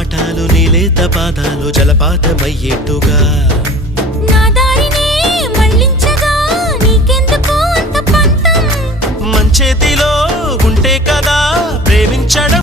పాఠాలు నీలేత పాదాలు జలపాతమయ్యేట్టుగా నా దారినే మళ్ళించగా నీకెందుకు అంత పంతం మంచేతిలో ఉంటే కదా ప్రేమించడం